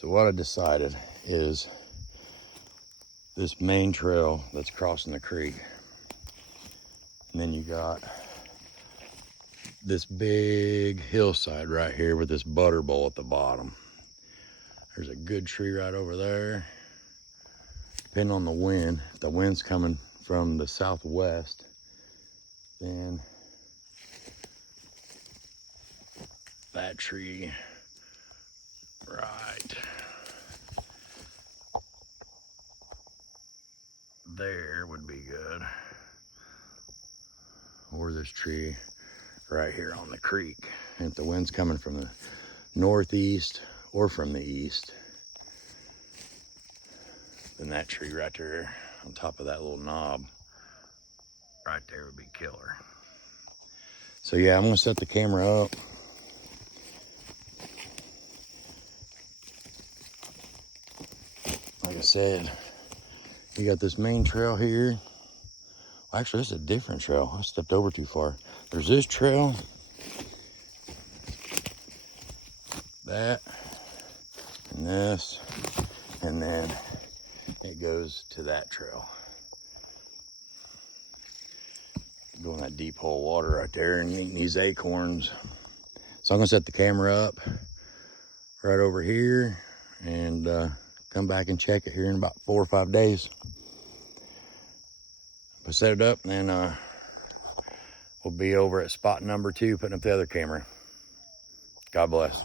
So what I decided is this main trail that's crossing the creek. And then you got this big hillside right here with this butter bowl at the bottom. There's a good tree right over there. Depending on the wind, if the wind's coming from the southwest, then that tree right there would be good. Or this tree right here on the creek. And if the wind's coming from the northeast or from the east, then that tree right there on top of that little knob right there would be killer. So yeah, I'm gonna set the camera up. Like I said, you got this main trail here. Well, actually, this is a different trail. I stepped over too far. There's this trail, that, and this, and then it goes to that trail. Go in that deep hole water right there and eating these acorns. So I'm gonna set the camera up right over here and come back and check it here in about 4 or 5 days. I'll set it up and then we'll be over at spot number 2 putting up the other camera. God bless.